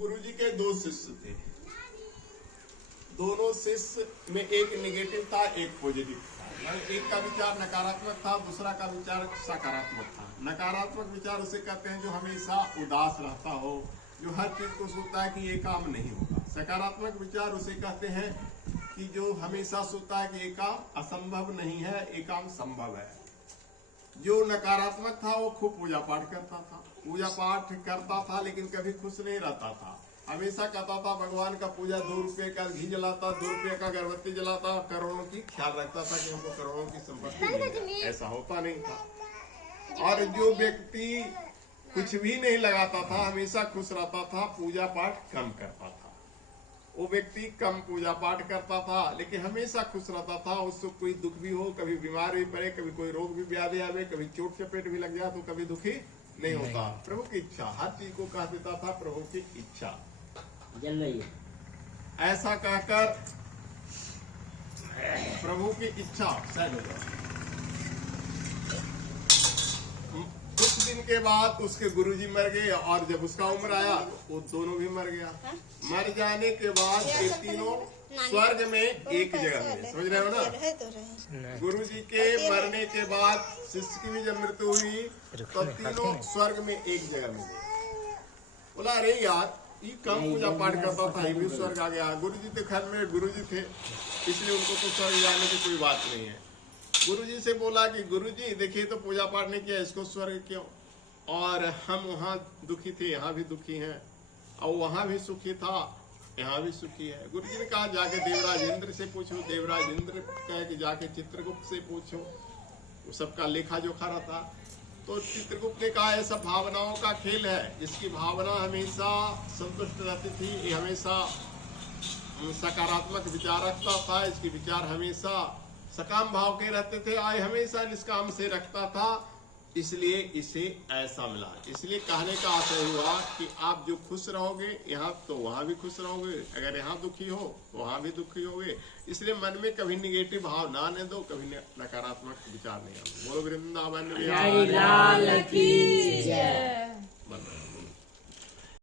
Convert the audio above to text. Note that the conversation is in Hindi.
गुरुजी के दो शिष्य थे। दोनों शिष्य में एक नेगेटिव था, एक पॉजिटिव था। एक का विचार नकारात्मक था, दूसरा का विचार सकारात्मक था। नकारात्मक विचार उसे कहते हैं जो हमेशा उदास रहता हो, जो हर चीज को सोचता है कि ये काम नहीं होगा। सकारात्मक विचार उसे कहते हैं कि जो हमेशा सोचता है कि ये काम असंभव नहीं है, ये काम संभव है। जो नकारात्मक था वो खूब पूजा पाठ करता था, पूजा पाठ करता था, लेकिन कभी खुश नहीं रहता था। हमेशा कहता था भगवान का पूजा, 2 रुपए का घी जलाता, 2 रुपए का अगरबत्ती जलाता, करोड़ों की ख्याल रखता था कि हमको करोड़ों की संपत्ति मिले। ऐसा होता नहीं था। और जो व्यक्ति कुछ भी नहीं लगाता था, हमेशा खुश रहता था, पूजा पाठ कम करता था, वो व्यक्ति कम पूजा पाठ करता था, लेकिन हमेशा खुश रहता था। उसको कोई दुख भी हो, कभी बीमार भी पड़े, कभी कोई रोग भी व्याधि आवे, कभी चोट चपेट भी लग जाए तो कभी दुखी नहीं होता। प्रभु की इच्छा, हर चीज को कह देता था प्रभु की इच्छा। ऐसा कहकर प्रभु की इच्छा शायद हो जाए। कुछ दिन के बाद उसके गुरुजी मर गए, और जब उसका उम्र आया वो दोनों भी मर गया। मर जाने के बाद ये तीनों स्वर्ग में एक जगह मिले। समझ रहे हो ना? गुरुजी के मरने के बाद शिष्य की भी जब मृत्यु हुई तो तीनों स्वर्ग में एक जगह मिले। बोला अरे यार, ये कम पूजा पाठ करता था, ये भी स्वर्ग आ गया। गुरुजी तो खैर मेरे गुरुजी थे, इसलिए उनको तो स्वर्ग जाने की कोई बात नहीं है। गुरुजी से बोला कि गुरुजी देखिए तो पूजा पाठ नहीं किया, इसको स्वर्ग क्यों? और हम वहाँ दुखी थे, यहाँ भी दुखी हैं, और वहाँ भी सुखी था, यहाँ भी सुखी है। गुरुजी ने कहा जाके देवराज इंद्र से पूछो। देवराज इंद्र कहे कि जाके चित्रगुप्त से पूछो, वो सबका लेखा जोखा रहता। तो चित्रगुप्त ने कहा ऐसा भावनाओं का खेल है, जिसकी भावना हमेशा संतुष्ट रहती थी, ये हमेशा सकारात्मक विचार रखता था, इसके विचार हमेशा सकाम भाव के रहते थे, आय हमेशा निष्काम से रखता था, इसलिए इसे ऐसा मिला। इसलिए कहने का आशय हुआ कि आप जो खुश रहोगे यहाँ तो वहाँ भी खुश रहोगे, अगर यहाँ दुखी हो तो वहाँ भी दुखी होगे। इसलिए मन में कभी निगेटिव भाव ना आने दो, कभी नकारात्मक विचार नहीं आने। बोलो वृंदावन बिहारी लाल की जय।